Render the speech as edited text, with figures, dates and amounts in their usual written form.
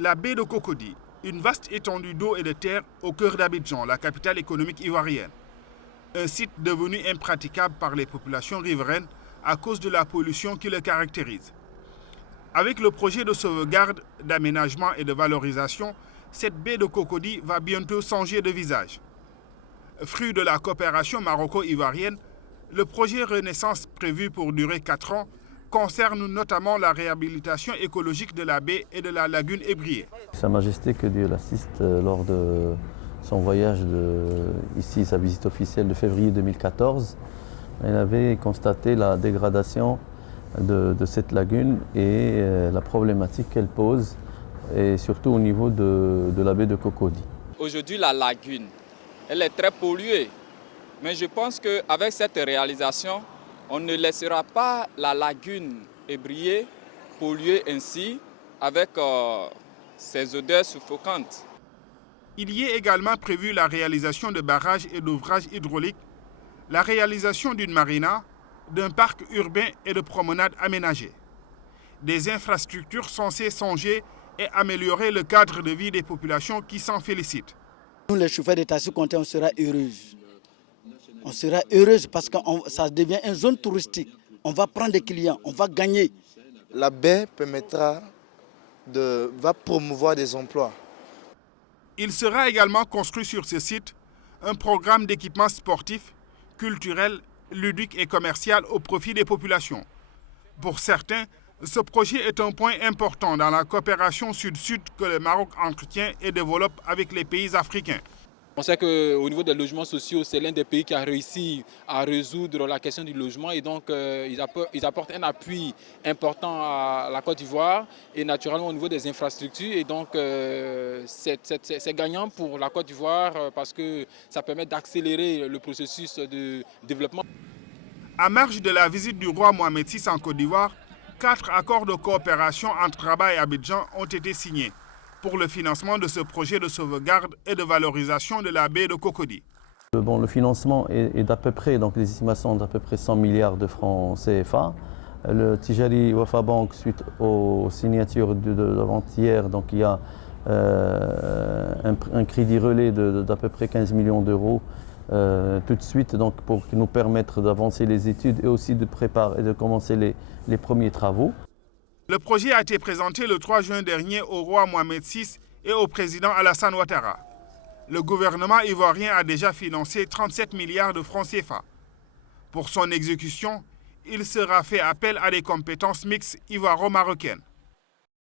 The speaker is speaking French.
La baie de Cocody, une vaste étendue d'eau et de terre au cœur d'Abidjan, la capitale économique ivoirienne. Un site devenu impraticable par les populations riveraines à cause de la pollution qui le caractérise. Avec le projet de sauvegarde, d'aménagement et de valorisation, cette baie de Cocody va bientôt changer de visage. Fruit de la coopération maroco-ivoirienne, le projet Renaissance prévu pour durer 4 ans concerne notamment la réhabilitation écologique de la baie et de la lagune ébriée. Sa Majesté, que Dieu l'assiste, lors de son voyage ici, sa visite officielle de février 2014, elle avait constaté la dégradation de cette lagune et la problématique qu'elle pose, et surtout au niveau de la baie de Cocody. Aujourd'hui, la lagune, elle est très polluée, mais je pense qu'avec cette réalisation, on ne laissera pas la lagune ébriée, polluée ainsi, avec ces odeurs suffocantes. Il y est également prévu la réalisation de barrages et d'ouvrages hydrauliques, la réalisation d'une marina, d'un parc urbain et de promenades aménagées. Des infrastructures censées changer et améliorer le cadre de vie des populations qui s'en félicitent. Nous, les chauffeurs de taxi comptés, on sera heureux. On sera heureux parce que ça devient une zone touristique. On va prendre des clients, on va gagner. La baie va promouvoir des emplois. Il sera également construit sur ce site un programme d'équipement sportif, culturel, ludique et commercial au profit des populations. Pour certains, ce projet est un point important dans la coopération sud-sud que le Maroc entretient et développe avec les pays africains. On sait qu'au niveau des logements sociaux, c'est l'un des pays qui a réussi à résoudre la question du logement et donc ils apportent un appui important à la Côte d'Ivoire et naturellement au niveau des infrastructures. Et donc c'est gagnant pour la Côte d'Ivoire parce que ça permet d'accélérer le processus de développement. À marge de la visite du roi Mohamed VI en Côte d'Ivoire, 4 accords de coopération entre Rabat et Abidjan ont été signés pour le financement de ce projet de sauvegarde et de valorisation de la baie de Cocody. Le financement est d'à peu près, donc les estimations d'à peu près 100 milliards de francs CFA. Le Tijari Wafa Bank, suite aux signatures d'avant-hier, donc il y a un crédit relais d'à peu près 15 millions d'euros tout de suite, donc pour nous permettre d'avancer les études et aussi de préparer et de commencer les premiers travaux. Le projet a été présenté le 3 juin dernier au roi Mohamed VI et au président Alassane Ouattara. Le gouvernement ivoirien a déjà financé 37 milliards de francs CFA. Pour son exécution, il sera fait appel à des compétences mixtes ivoiro-marocaines.